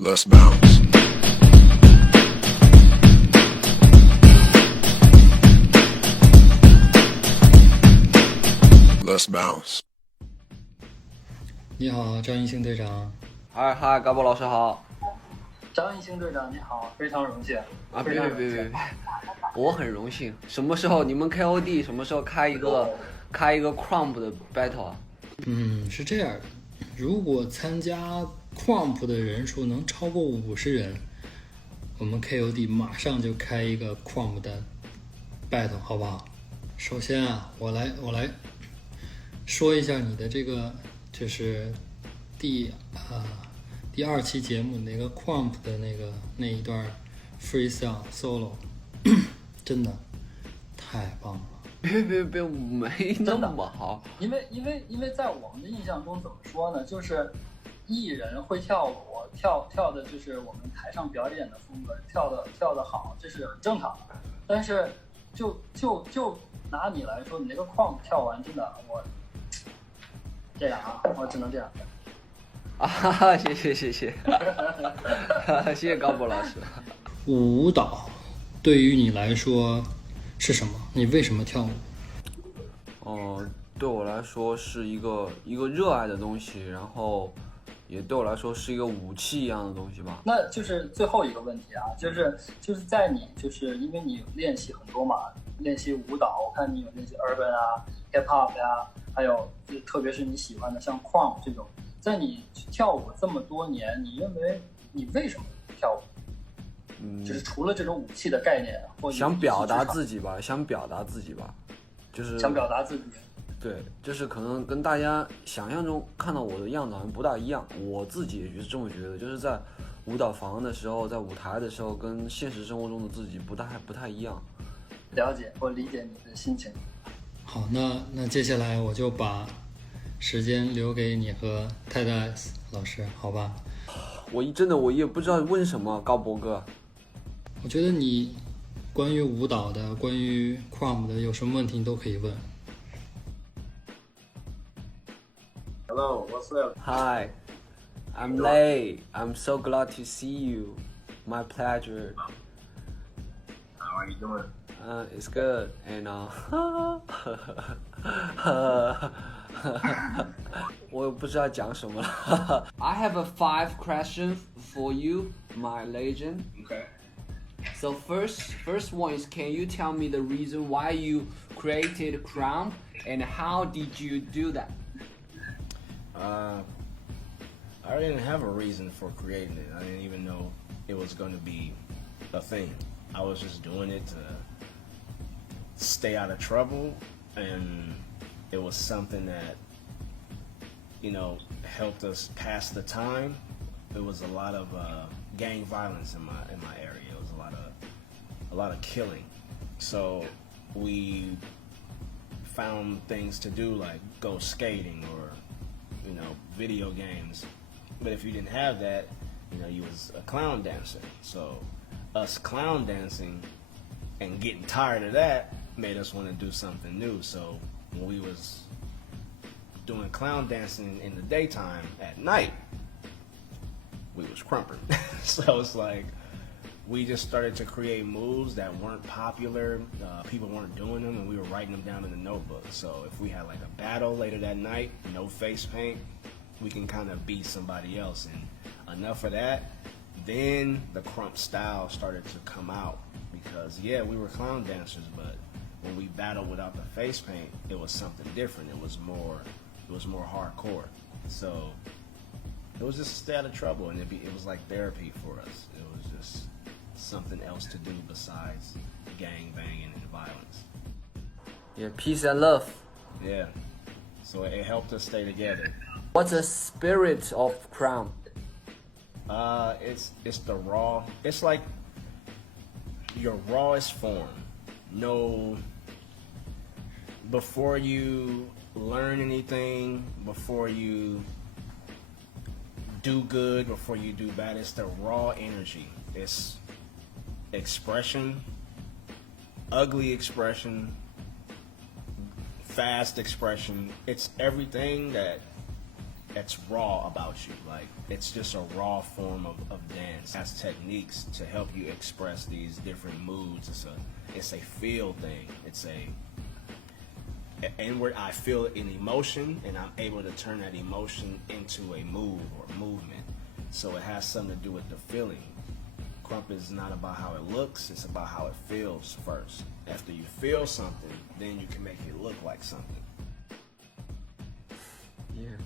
Let's bounce. Let's bounce. 你好，张一星队长。嗨，高博老师好。张一星队长你好，非常荣幸啊！别，我很荣幸。什么时候你们 KOD 什么时候开一个 crump 的 battle 啊？是这样的，如果参加 crump 的人数能超过50人，我们 KOD 马上就开一个 crump 的 battle， 好不好？首先啊，我来说一下你的这个就是第2期节目那个 crump 的那一段 freestyle solo， 真的太棒了。别，没那么好。因为在我们的印象中怎么说呢，就是艺人会跳舞，跳的就是我们台上表演的风格，跳的好，这是很正常的。但是就拿你来说，你那个crump跳完真的我这样啊，我只能这样。啊，谢谢，谢谢高博老师。舞蹈对于你来说是什么？你为什么跳舞？对我来说是一个热爱的东西，然后也对我来说是一个武器一样的东西吧。那就是最后一个问题啊，就是在你就是因为你练习很多嘛，练习舞蹈，我看你有练习 urban 啊、hip hop 呀，还有特别是你喜欢的像 crump 这种。在你跳舞这么多年，你认为你为什么跳舞？就是除了这种武器的概念，或者想表达自己吧，就是想表达自己。对，就是可能跟大家想象中看到我的样子好像不大一样，我自己也是这么觉得，就是在舞蹈房的时候，在舞台的时候，跟现实生活中的自己不太一样。了解，我理解你的心情。好，那接下来我就把时间留给你和Tight Eyez老师，好吧？我也不知道问什么，高博哥。我觉得你关于舞蹈的、关于 crump 的有什么问题你都可以问。Hello, what's up? Hi, I'm Lei. I'm so glad to see you. My pleasure. How are you doing? It's good. And 我也不知道讲什么了。I have a 5 questions for you, my legend. Okay. So first one is, can you tell me the reason why you created crump and how did you do that? I didn't have a reason for creating it. I didn't even know it was going to be a thing. I was just doing it to stay out of trouble, and it was something that, helped us pass the time. There was a lot of gang violence in my area. It was a lot of killing. So we found things to do like go skating or video games. But if you didn't have that, you was a clown dancer. So us clown dancing and getting tired of that made us want to do something new. So when we was doing clown dancing in the daytime, at night we was crumping. So it's like we just started to create moves that weren't popular. People weren't doing them, and we were writing them down in the notebook. So if we had like a battle later that night, no face paint, we can kind of beat somebody else. And enough of that, then the crump style started to come out, because we were clown dancers, but when we battled without the face paint, it was something different. It was more hardcore. So it was just to stay out of trouble, and it was like therapy for us. It was just something else to do besides gang banging and violence. Yeah, peace and love. Yeah. So it helped us stay together. What's the spirit of crump? It's the raw. It's like your rawest form. No, before you learn anything, before you do good, before you do bad, it's the raw energy. It's expression, ugly expression, fast expression. It's everything that it's raw about you. Like, it's just a raw form of dance. It has techniques to help you express these different moods. It's a feel thing. It's a inward, I feel an emotion, and I'm able to turn that emotion into a move or movement. So it has something to do with the feeling. Crump is not about how it looks, it's about how it feels first. After you feel something, then you can make it look like something. Yeah.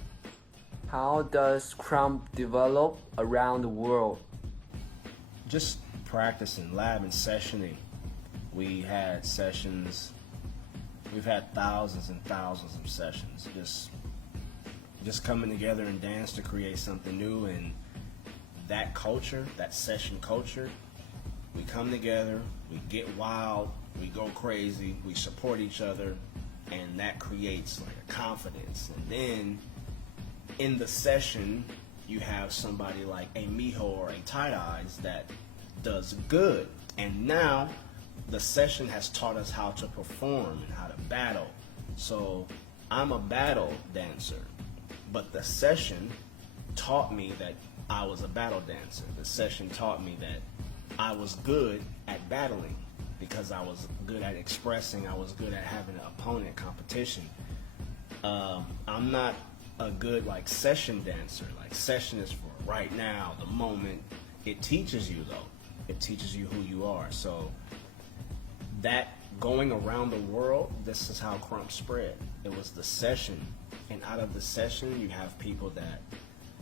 How does crump develop around the world? Just practicing, lab and sessioning. We had sessions, we've had thousands and thousands of sessions. Just coming together and dance to create something new. And that culture, that session culture, we come together, we get wild, we go crazy, we support each other, and that creates like a confidence. And then in the session, you have somebody like a Miho or a Tight Eyez that does good. And now the session has taught us how to perform and how to battle. So I'm a battle dancer, but the session taught me that I was a battle dancer. The session taught me that I was good at battling because I was good at expressing, I was good at having an opponent competition. I'm not a good like session dancer. Like, session is for right now, the moment. It teaches you though. It teaches you who you are. So that going around the world, this is how crump spread. It was the session, and out of the session you have people that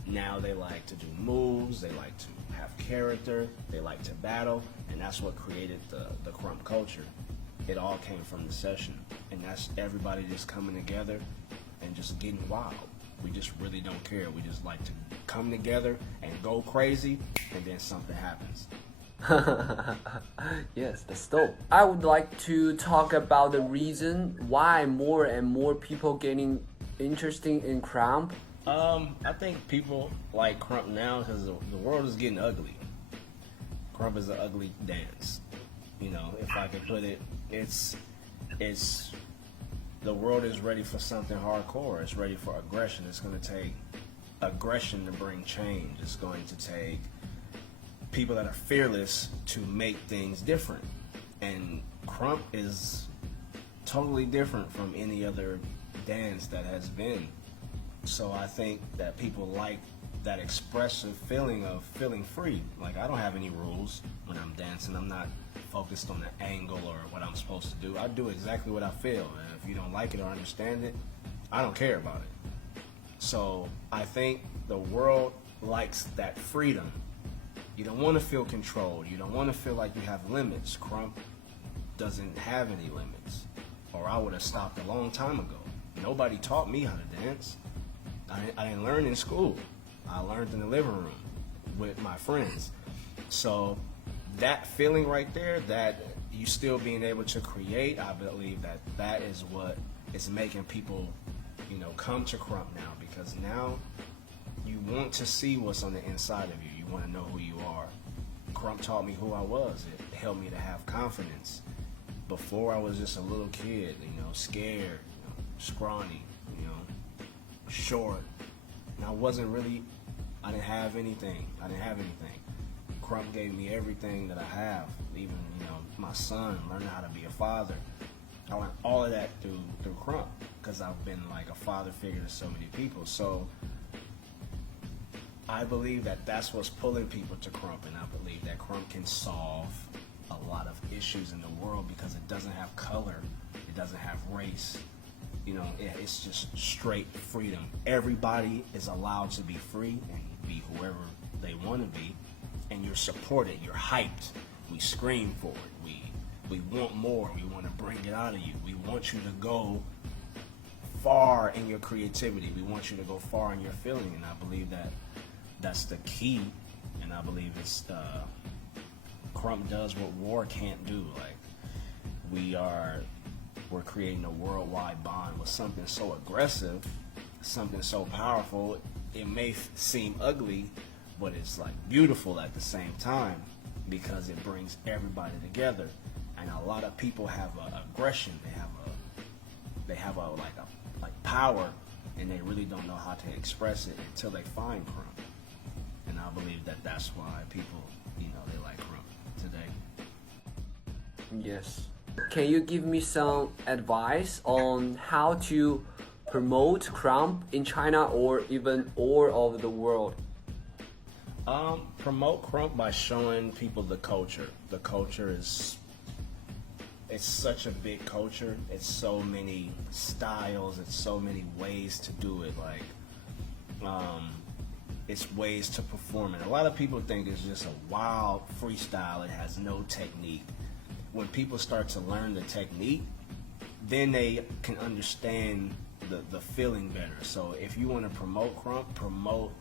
now they like to do moves, they like to have character, they like to battle, and that's what created the crump culture. It all came from the session, and that's everybody just coming together and just getting wild. We just really don't care. We just like to come together and go crazy, and then something happens. Yes, that's dope. I would like to talk about the reason why more and more people getting interested in crump. I think people like crump now because the world is getting ugly. Crump is an ugly dance. You know, if I can put it, it's the world is ready for something hardcore. It's ready for aggression. It's going to take aggression to bring change. It's going to take people that are fearless to make things different. And crump is totally different from any other dance that has been. So I think that people like that expressive feeling of feeling free. Like, I don't have any rules when I'm dancing. I'm not focused on the angle or what I'm supposed to do. I do exactly what I feel. And if you don't like it or understand it, I don't care about it. So I think the world likes that freedom. You don't want to feel controlled. You don't want to feel like you have limits. Crump doesn't have any limits, or I would have stopped a long time ago. Nobody taught me how to dance. I didn't learn in school. I learned in the living room with my friends. So that feeling right there, that you still being able to create, I believe that is what is making people, you know, come to crump now, because now you want to see what's on the inside of you. You want to know who you are. Crump taught me who I was. It helped me to have confidence. Before, I was just a little kid, you know, scared, you know, scrawny, you know, short, and I didn't have anything. Crump gave me everything that I have, even, you know, my son, learning how to be a father. I learned all of that through crump, because I've been like a father figure to so many people. So I believe that that's what's pulling people to crump, and I believe that crump can solve a lot of issues in the world because it doesn't have color, it doesn't have race. You know, it's just straight freedom. Everybody is allowed to be free and be whoever they want to be, and you're supported, you're hyped. We scream for it. We want more. We want to bring it out of you. We want you to go far in your creativity. We want you to go far in your feeling, and I believe that that's the key. And I believe it's crump does what war can't do. Like, we're creating a worldwide bond with something so aggressive, something so powerful. It may seem ugly, but it's like beautiful at the same time, because it brings everybody together. And a lot of people have aggression. They have a like power, and they really don't know how to express it until they find crump. And I believe that that's why people, you know, they like crump today. Yes. Can you give me some advice on how to promote crump in China or even all over the world? Promote crump by showing people the culture. The culture is, it's such a big culture. It's so many styles. It's so many ways to do it. Like, it's ways to perform it. A lot of people think it's just a wild freestyle. It has no technique. When people start to learn the technique, then they can understand the feeling better. So if you want to promote crump, promote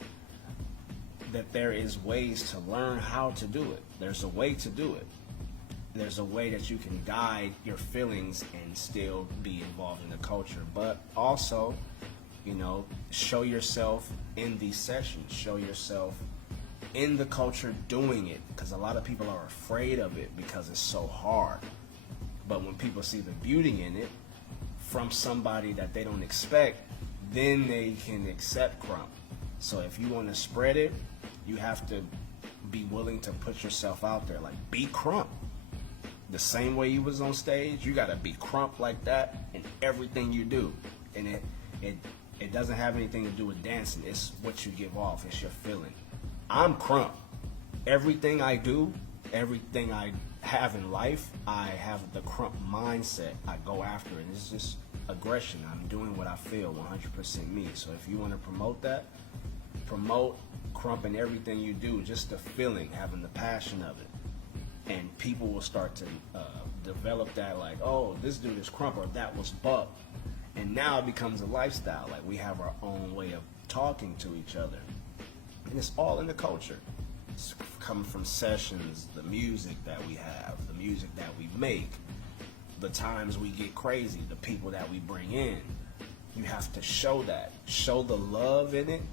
that there is ways to learn how to do it. There's a way to do it. There's a way that you can guide your feelings and still be involved in the culture. But also, you know, show yourself in these sessions. Show yourself in the culture doing it. Because a lot of people are afraid of it because it's so hard. But when people see the beauty in it from somebody that they don't expect, then they can accept crump. So if you want to spread it, you have to be willing to put yourself out there. Like, be crump. The same way you was on stage, you gotta be crump like that in everything you do. And it doesn't have anything to do with dancing. It's what you give off. It's your feeling. I'm crump. Everything I do, everything I have in life, I have the crump mindset. I go after it. It's just aggression. I'm doing what I feel, 100% me. So if you want to promote that, promote crump in everything you do. Just the feeling, having the passion of it. And people will start to develop that, like, oh, this dude is crump, or that was Buck. And now it becomes a lifestyle. Like, we have our own way of talking to each other. And it's all in the culture. It's coming from sessions, the music that we have, the music that we make, the times we get crazy, the people that we bring in. You have to show that. Show the love in it.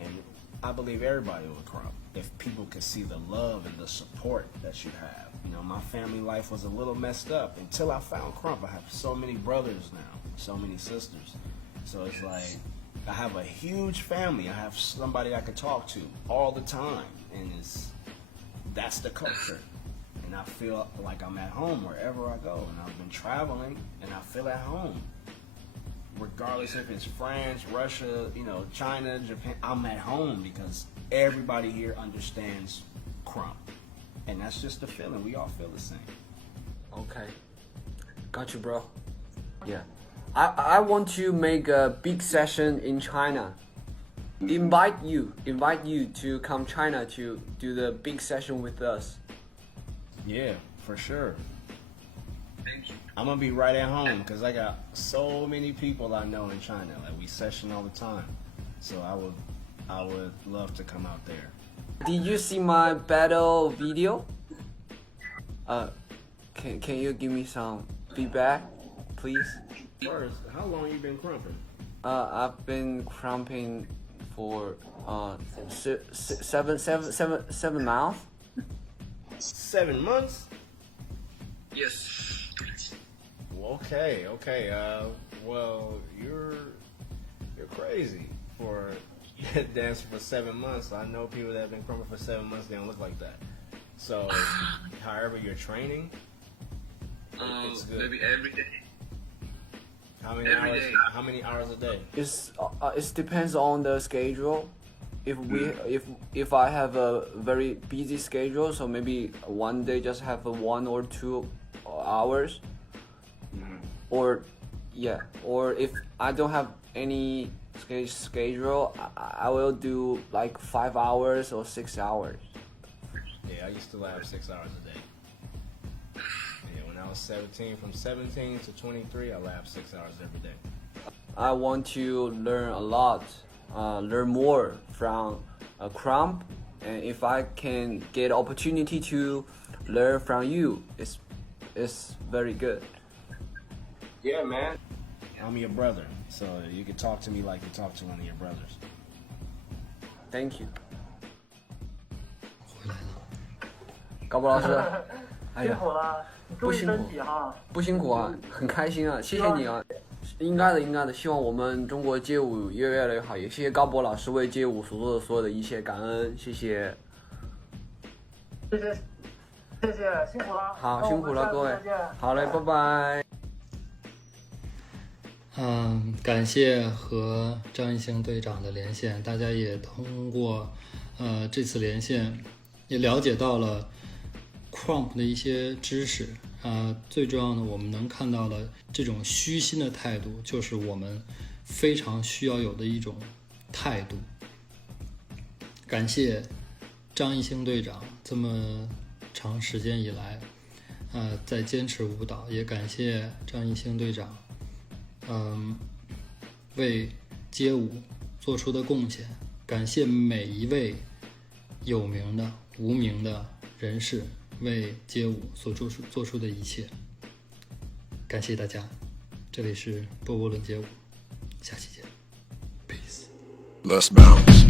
And I believe everybody will crump if people can see the love and the support that you have. You know, my family life was a little messed up until I found crump. I have so many brothers now, so many sisters. So it's like, I have a huge family. I have somebody I could talk to all the time. And that's the culture. And I feel like I'm at home wherever I go. And I've been traveling and I feel at home. Regardless if it's France, Russia, you know, China, Japan, I'm at home because everybody here understands crump. And that's just the feeling. We all feel the same. Okay. Got you, bro. Yeah. I want to make a big session in China. Invite you to come China to do the big session with us. Yeah, for sure. I'm gonna be right at home because I got so many people I know in China. Like, we session all the time. So I would love to come out there. Did you see my battle video? Can you give me some feedback, please? First, how long you been crumping? I've been crumping for 7 months. 7 months? Yes. Okay. Well, you're crazy for dancing for 7 months. I know people that have been crumping for 7 months. They don't look like that. So, however you're training, it's good. Maybe every day. How many every hours? day. How many hours a day? It depends on the schedule. If I have a very busy schedule, so maybe one day just have 1 or 2 hours, or if I don't have any schedule, I will do like 5 hours or 6 hours. Yeah, I used to lab 6 hours a day. Yeah, when I was 17, from 17 to 23, I labbed 6 hours every day. I want to learn a lot, learn more from crump, and if I can get opportunity to learn from you, it's very good. Yeah, man. I'm your brother, so you can talk to me like you talk to one of your brothers. Thank you. 高博老师，哎辛呀，苦了，你注意身体哈。不辛苦啊，很开心啊，谢谢你啊。应该的，应该的。希望我们中国街舞越来越好，也谢谢高博老师为街舞所做的所有的一切，感恩，谢谢。谢谢，辛苦了。好，辛苦了各位。好嘞，拜拜。感谢和张艺兴队长的连线，大家也通过这次连线也了解到了 crump 的一些知识。最重要的，我们能看到了这种虚心的态度，就是我们非常需要有的一种态度。感谢张艺兴队长这么长时间以来，在坚持舞蹈，也感谢张艺兴队长，为街舞做出的贡献。感谢每一位有名的、无名的人士为街舞所做出的一切，感谢大家。这里是波波论街舞，下期见 ，peace。Let's bounce.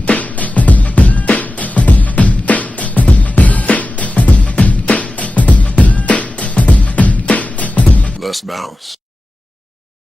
Let's bounce.